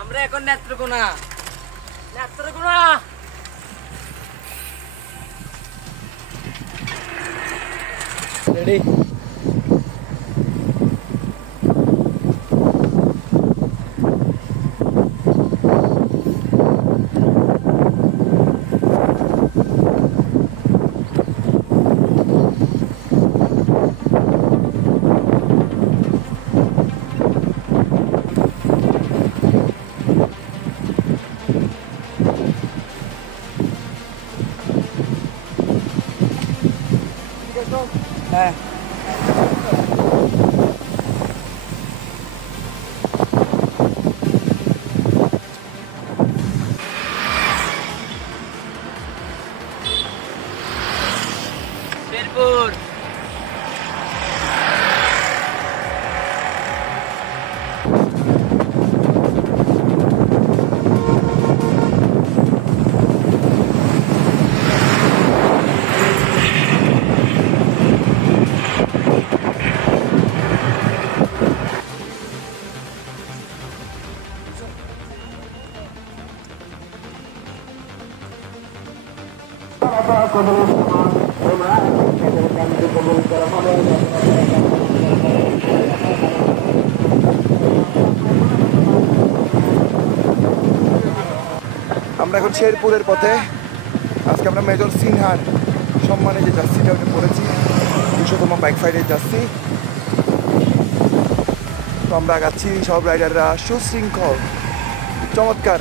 আমরা এখন নেত্রকোনা রেডি। হ্যাঁ শেরপুর আমরা এখন শেরপুরের পথে। আজকে আমরা মেজর সিনহার সম্মানে যে জার্সিটা ওটা পড়েছি, 200তম বাইক ফাইটের জার্সি। তো আমরা যাচ্ছি সব রাইডাররা সুশৃঙ্খল, চমৎকার।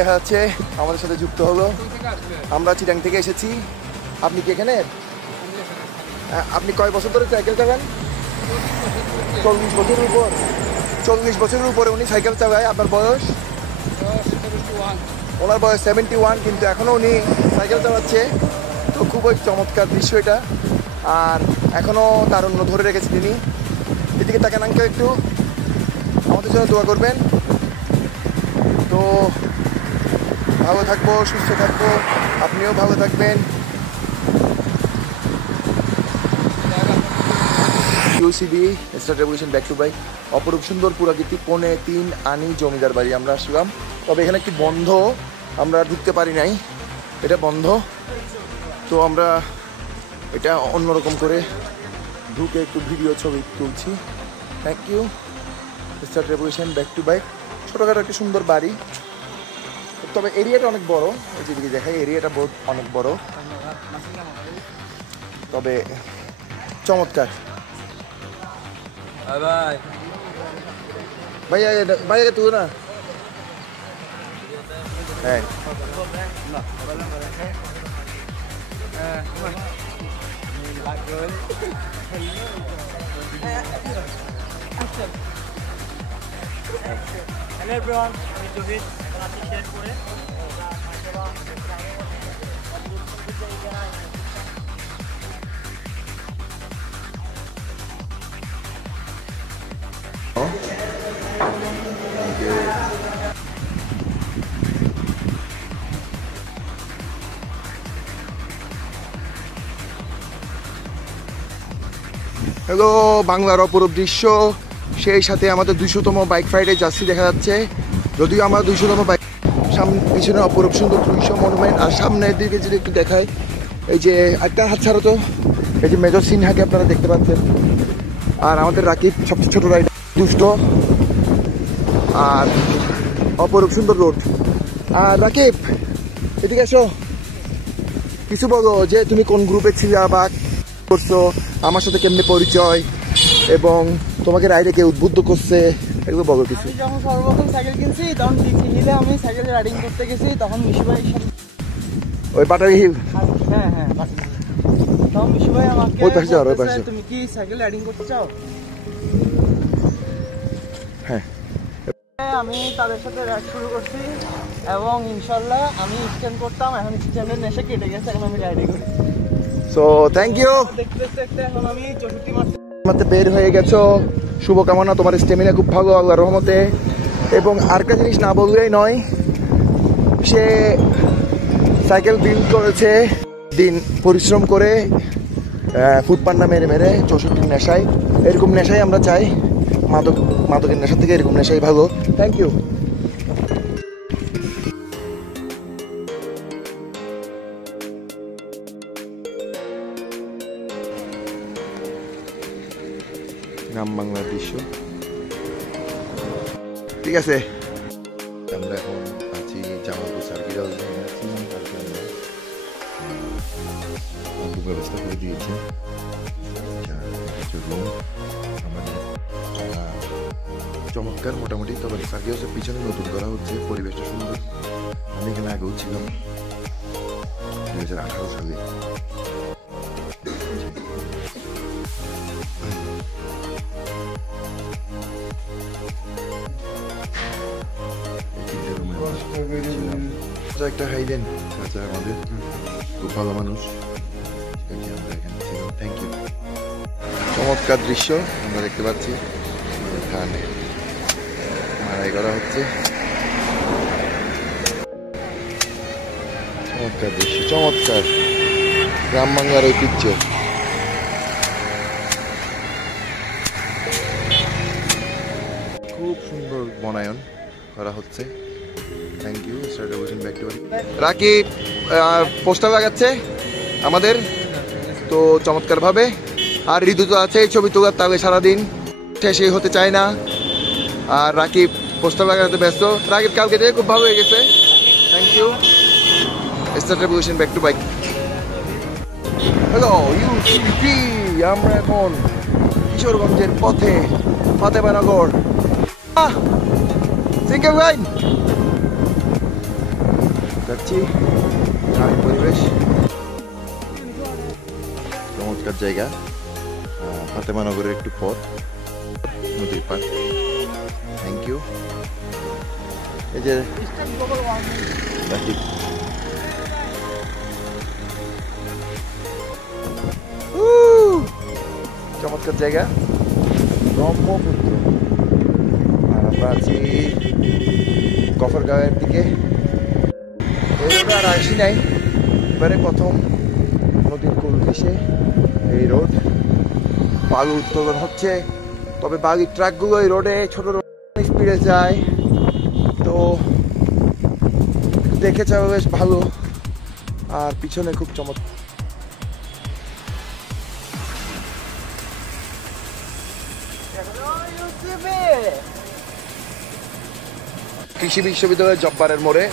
দেখা যাচ্ছে আমাদের সাথে যুক্ত হলো। আমরা চিটাং থেকে এসেছি। আপনি কি এখানে? আপনি কয় বছর ধরে সাইকেল চালান? 40 বছরের উপর। 40 বছরের উপরে উনি সাইকেল চালায়। আপনার বয়স? ওনার বয়স 71, কিন্তু এখনও উনি সাইকেল চালাচ্ছে। তো খুবই চমৎকার দৃশ্য এটা। আর এখনও তারুণ্য ধরে রেখেছে তিনি। এদিকে তাকান আঙ্কেল, একটু আমাদের জন্য দোয়া করবেন। তো ভালো থাকবো, সুস্থ থাকবো, আপনিও ভালো থাকবেন। UCB star revolution back to bike, অপরূপ সুন্দর পুরাকীর্তি 3.5 আনি জমিদার বাড়ি আমরা আসলাম। তবে এখানে একটি বন্ধ, আমরা ঢুকতে পারি নাই, এটা বন্ধ। তো আমরা এটা অন্যরকম করে ঢুকে একটু ভিডিও ছবি তুলছি। Thank you star revolution back to bike. ছোটোখাটো একটি সুন্দর বাড়ি, তবে এরিয়াটা অনেক বড়। এই যেদিকে দেখাই এরিয়াটা অনেক বড়, তবে চমৎকার। ভাইয়া ভাইয়া তুই না? হ্যাঁ Hello everyone, আমি জহির, আছি শেরপুরে। হ্যালো, বাংলার অপরূপ দৃশ্য, সেই সাথে আমাদের 200তম বাইক ফাইটের জার্সি দেখা যাচ্ছে। যদিও আমার 200তম বাইক, সামনে পিছনে অপরূপ সুন্দর 200 মনুমেন্ট। আর সামনের দিকে যদি একটু দেখায়, এই যে একটা হাত ছাড়ো তো, এই যে মেজর সিনহাকে আপনারা দেখতে পাচ্ছেন। আর আমাদের রাকিব সবচেয়ে ছোট রাইডার, দুষ্ট। আর অপরূপ সুন্দর রোড। আর রাকিব এদিকে এসো, কিছু বলো যে তুমি কোন গ্রুপে ছিলা বা করছো, আমার সাথে কেমনে পরিচয়, এবং তোমাকে রাইডে কে উদ্বুদ্ধ করছে, এগুলো বলো কিছু। যখন সর্বপ্রথম সাইকেল কিনছি তখন হিলে আমি সাইকেল রাইডিং করতে গেছি, তখন মিশু ভাই ওই বাটারি হিল। হ্যাঁ হ্যাঁ, তখন মিশু ভাই আমাকে ওই পাশে যাও, ওই পাশে। তুমি কি সাইকেল রাইডিং করতে চাও? হ্যাঁ, আমি তাদের সাথে রাইড শুরু করছি এবং ইনশাল্লাহ আমি স্ট্যান্ড করতাম, এখন স্ট্যান্ডের নেশা কেটে গেছে, এখন আমি রাইডিং করি। So thank you. দেখতে দেখতে এখন আমি 64 মারতে বের হয়ে গেছো, শুভকামনা, তোমার স্টেমিনা খুব ভালো আল্লাহর রহমতে। এবং আরেকটা জিনিস না বললেই নয়, সে সাইকেল বিল্ড করেছে দিন পরিশ্রম করে, ফুড পান্না মেরে মেরে 64 নেশায়। এরকম নেশাই আমরা চাই, মাদকের নেশা থেকে এরকম নেশাই ভালো। Thank you. গ্রাম বাংলার দৃশ্য। ঠিক আছে, আমরা এখন আছি জামালপুর সার্কিট হাউসে। ব্যবস্থা করে দিয়েছে রুম আমাদের চমৎকার মোটামুটি। তবে সার্কিট হাউসের পিছনে নতুন করা হচ্ছে, পরিবেশটা সুন্দর। আমি এখানে আগেও ছিলাম 2018 সালে। একটা হাইলেন চাচা আমাদের খুব ভালো মানুষ, আমরা এখানে ছিলাম। Thank you. চমৎকার দৃশ্য আমরা দেখতে পাচ্ছি, এখানে মারাই করা হচ্ছে। চমৎকার দৃশ্য, চমৎকার গ্রাম বাংলার ঐতিহ্য। খুব সুন্দর বনায়ন করা হচ্ছে। Thank you. রাকি পোস্টার লাগাচ্ছে আমাদের তো চমৎকার ভাবে। আর ঋতু তো আছে ছবি তোলার, তাহলে সারাদিন শেষই হতে চায় না। আর রাকিব পোস্টার লাগাতে ব্যস্ত। রাকিব কালকে থেকে খুব ভালো হয়ে গেছে। Thank you. Start revolution back to bike. Hello UCP, আমরা এখন কিশোরগঞ্জের পথে ফাতেমানগর সিঙ্গেল লাইন যাচ্ছি। পরিবেশ চমৎকার জায়গা, ফাতেমানগরের একটু পথ, নদীর পাড়। Thank you. এই যে চমৎকার জায়গা ব্রহ্মপুত্র। আর আমরা আছি গফরগাঁওয়ের দিকে। এই রোডে আর আসি নাই, এবারে প্রথম নদীর কোল ঘেঁষে এই রোড। বালু উত্তোলন হচ্ছে, তবে বালির ট্রাকগুলো এই রোডে ছোট স্পিডে যায়, তো দেখে যাওয়া বেশ ভালো। আর পিছনে খুব চমৎকার কৃষি বিশ্ববিদ্যালয়ের জব্বারের মোড়ে।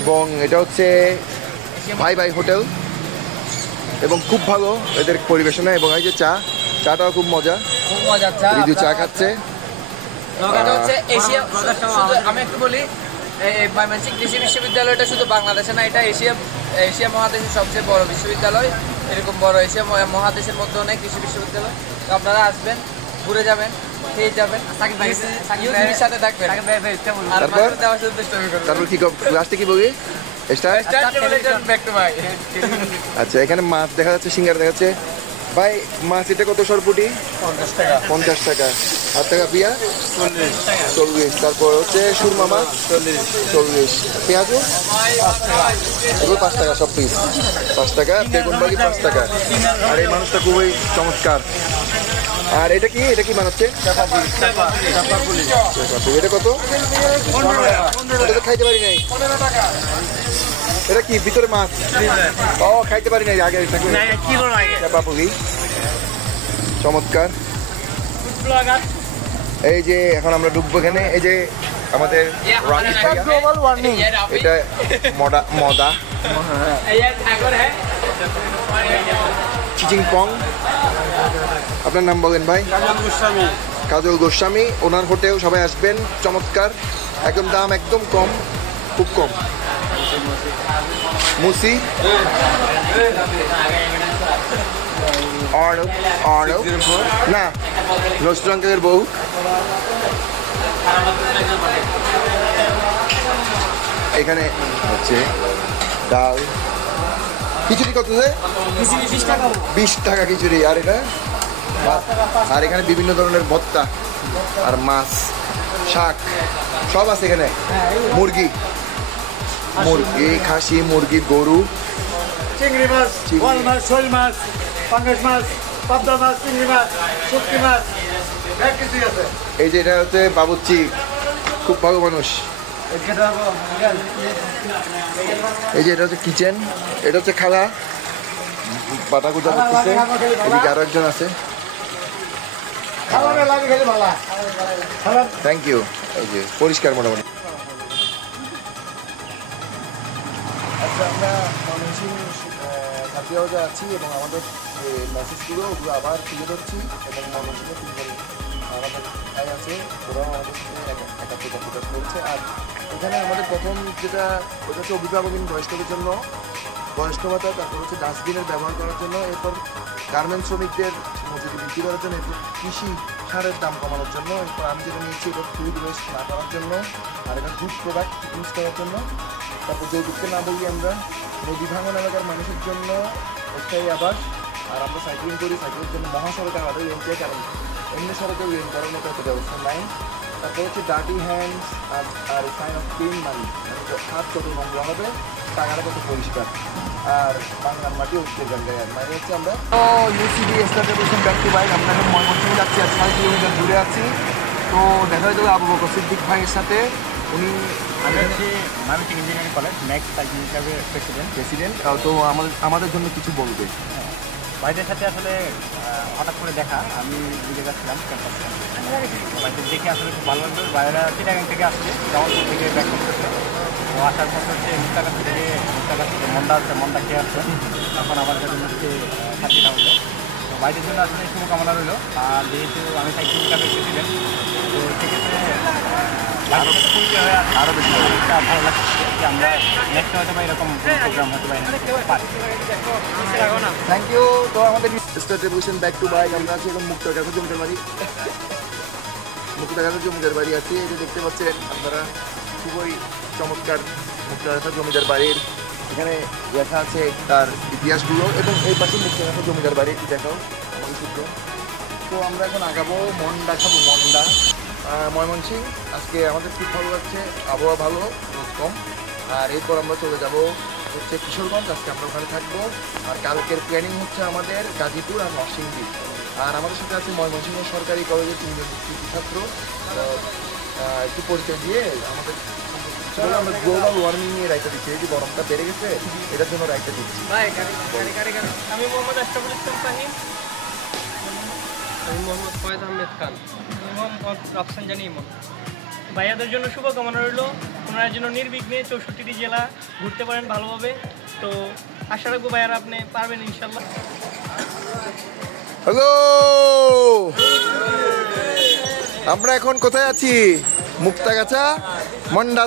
এবং এটা হচ্ছে ভাই ভাই হোটেল, এবং খুব ভালো এদের পরিবেশনা। এবং এই যে চাটাও খুব মজা, ঋতু চা খাচ্ছে। আমি একটু বলি, ময়মনসিংহ কৃষি বিশ্ববিদ্যালয়টা শুধু বাংলাদেশে না, এটা এশিয়া মহাদেশের সবচেয়ে বড় বিশ্ববিদ্যালয়। এরকম বড় এশিয়া মহাদেশের মধ্যে অনেক কৃষি বিশ্ববিদ্যালয়। তো আপনারা আসবেন, ঘুরে যাবেন, খেয়ে যাবেন, সাথে থাকবেন। তারপর কি লাস্টে কি বলি? আচ্ছা, এখানে মাছ দেখা যাচ্ছে, সিঙ্গার দেখা যাচ্ছে। ভাই মাছ এটা কত সরপুটি? 50 টাকা। আর টাকা পিয়া 40। তারপর হচ্ছে সুরমা মাছ 40। পেঁয়াজও এগুলো 5 টাকা সব পিস, 5 টাকা। বেগুন বাকি 5 টাকা। আর এই মানুষটা খুবই চমৎকার। আর এটা কি বানাচ্ছে? এটা কত? এটা তো খাইতে পারি নাই। এটা কি ভিতরে মাছ? ও খাইতে পারি নাই আগে। বাপুলি চমৎকার। এই যে এখন আমরা ঢুকবো এখানে। এই যে আমাদের এটা মদা চিচিং পং। আপনার নাম বলেন ভাই? কাজল গোস্বামী। ওনার হোটেল, সবাই আসবেন, চমৎকার, একদম দাম একদম কম, খুব কম। মুসি না, নষ্টঙ্কের বউ। এখানে হচ্ছে ডাল, খিচুড়ি কত? 20 টাকা খিচুড়ি। আর এটা আর এখানে বিভিন্ন ধরনের ভর্তা আর মাছ, শাক সব আছে এখানে। মুরগি, খাসি, মুরগি, গরু, চিংড়ি মাছ, বোয়াল মাছ, শোল মাছ, পাঙ্গাস মাছ, পাবদা মাছ, চিংড়ি মাছ, শুটকি মাছ, সব কিছুই আছে। এই যে এটা হচ্ছে বাবুর্চি, খুব ভালো মানুষ। এই যে এটা হচ্ছে কিচেন, এটা হচ্ছে খালা বাটা কুচা করতেছে। এদিকে আরো একজন আছে। খাবারের লাগে খেলে ভালো। খাবার থ্যাংক ইউ। এই যে পরিষ্কার মোটামুটি। আচ্ছা, আমরা ময়মনসিংহ জাতীয় হাউসে আছি এবং আমাদের যে মেসেজগুলো ওগুলো আবার তুলে ধরছি এবং ময়মনসিংহে তিনজন আমাদের ভাই আছে, ওরাও আমাদের সাথে একাত্মতা প্রকাশ করছে। আর এখানে আমাদের প্রথম যেটা ওটা হচ্ছে অভিভাবকহীন বয়স্কদের জন্য বয়স্ক ভাতা, তারপর হচ্ছে ডাস্টবিনের ব্যবহার করার জন্য, এরপর গার্মেন্টস শ্রমিকদের মজুরি বৃদ্ধি করার জন্য, এরপর কৃষি সারের দাম কমানোর জন্য, এরপর আমি যেটা নিয়েছি এটা ফুড ওয়েস্ট না করার জন্য, আর এটা গুড প্রোডাক্ট ইউজ করার জন্য। তারপর যৌতুককে না বলি আমরা নদী ভাঙন এলাকার মানুষের জন্য অস্থায়ী আবাস। আর আমরা সাইক্লিং করি, সাইক্লিংয়ের জন্য মহাসড়কে আমাদের রেঞ্জ চাই, কারণ এমনি সড়কে রেঞ্জ করার মতো একটা ব্যবস্থা নাই। তারপর হচ্ছে ডার্টি হ্যান্ডস আর সাইন অফ ক্লিন মানি, হাত যত নোংরা হবে টাকাটা কত পরিষ্কার, আর বাংলার মাটি উঠতে জায়গায় আর মানে হচ্ছে আমরা ইউসিডি এস্টাবলিশন ব্যাক টু বাইক। আমরা এখন ময়মনসিংহে যাচ্ছি আর 6 কিলোমিটার দূরে আছি। তো দেখা যাবে আবু বকর সিদ্দিক ভাইয়ের সাথে। উনি আমি হচ্ছে Mymensingh engineering college next cycling ক্লাবের প্রেসিডেন্ট। তো আমাদের জন্য কিছু বলবে। ভাইদের সাথে আসলে হঠাৎ করে দেখা, আমি দিকে যাচ্ছিলাম ক্যাম্পাসে, ভাইদের দেখে আসলে খুব ভালো লাগলো। বাইরেরা চিটাগাং থেকে আসছে, জামালপুর থেকে ব্যাক করতেছে। তো আসার পর হচ্ছে মুক্তাগাছি থেকে মন্ডা আছে, মন্ডা খেয়ে আসছে। এখন আমার কাছে হচ্ছে সাথীরা হলো। তো ভাইদের জন্য আসলে শুভকামনা রইলো। আর যেহেতু আমি সাইক্লিং ক্লাবের প্রেসিডেন্ট, তো সেক্ষেত্রে আরও বেশি ভালো লাগছে যে আমরা নেক্সট হয়তো বা এরকম প্রোগ্রাম হয়তো বা পারি। Thank you. তো আমাদের এস্টাবলিশন ব্যাক টু বাইক, আমরা আছি এখন মুক্তাগাছা জমিদার বাড়ি। মুক্তাগাছা জমিদার বাড়ি আছি, এই যে দেখতে পাচ্ছেন আপনারা, খুবই চমৎকার মুক্তাগাছা জমিদার বাড়ির। এখানে লেখা আছে তার ইতিহাসগুলো এবং এই পাশে মুক্তাগাছা জমিদার বাড়ি, এটি দেখাও আমাদের সূত্র। তো আমরা এখন আগাবো মন্ডা, খাবো মন্ডা, ময়মনসিংহ। আজকে আমাদের খুব ভালো লাগছে, আবহাওয়া ভালো, রোদ কম। আর এরপর আমরা চলে যাব হচ্ছে কিশোরগঞ্জ, আজকে আমরা ওখানে থাকবো। আর কালকের প্ল্যানিং হচ্ছে আমাদের গাজীপুর আর নরসিংদী। আর আমাদের সাথে আছে ময়মনসিংহ সরকারি কলেজের 3 জন কৃতি ছাত্র। একটু পরিচয় দিয়ে আমাদের আমরা গ্লোবাল ওয়ার্মিং নিয়ে রাইটা দিচ্ছি, এই যে গরমটা বেড়ে গেছে এটার জন্য রাইটা দিচ্ছি। আমি মোহাম্মদ আশরাফুল ইসলাম ফাহিম। আমি মোহাম্মদ ফয়েজ আহমেদ খান। আমি মোহাম্মদ রাফসানজানি ইমন। ভাইয়াদের জন্য শুভকামনা রইল, ওনার জন্য নির্বিঘ্নে 64টি জেলা ঘুরতে পারেন ভালোভাবে। তো আশা রাখবো ভাইয়ারা আপনি পারবেন ইনশাল্লাহ। হ্যালো, আমরা এখন কোথায় আছি? মুক্তাগাছা মন্ডা।